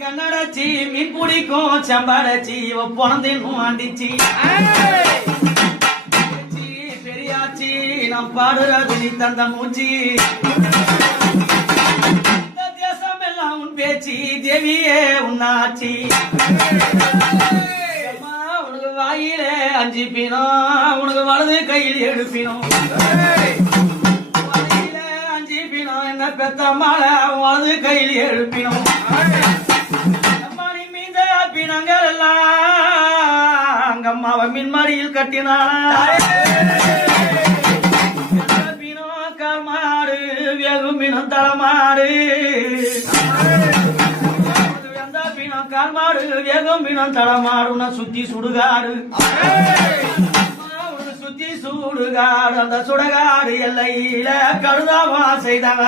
கண்ணடச்சி மீன் பிடிக்கும் செம்படச்சி பொணந்தின் ஆண்டிச்சி பெரியாச்சி நம் பாடுறது நீ தந்த மூச்சி தேசம் எல்லாம் உன் பேச்சு தேவியே உன்னாச்சி உனக்கு வாயிலே அஞ்சிப்பினோம் உனக்கு வலது கையில் எடுப்பினோம் என்ன பெத்த மாலை வலது கையில் எழுப்பினோம் மீந்த பிணங்கள் எல்லாம் அங்கம்மாவை மின்மடியில் கட்டினாள் கால் மாடு வேகும் பிணம் தலைமாடு கால் மாடு வேகும் பிணம் தலைமாடு சுத்தி சுடுகாடு சுத்தி சூடுகாடு அந்த சுடகாடு எல்லையில கருதாவா செய்தவ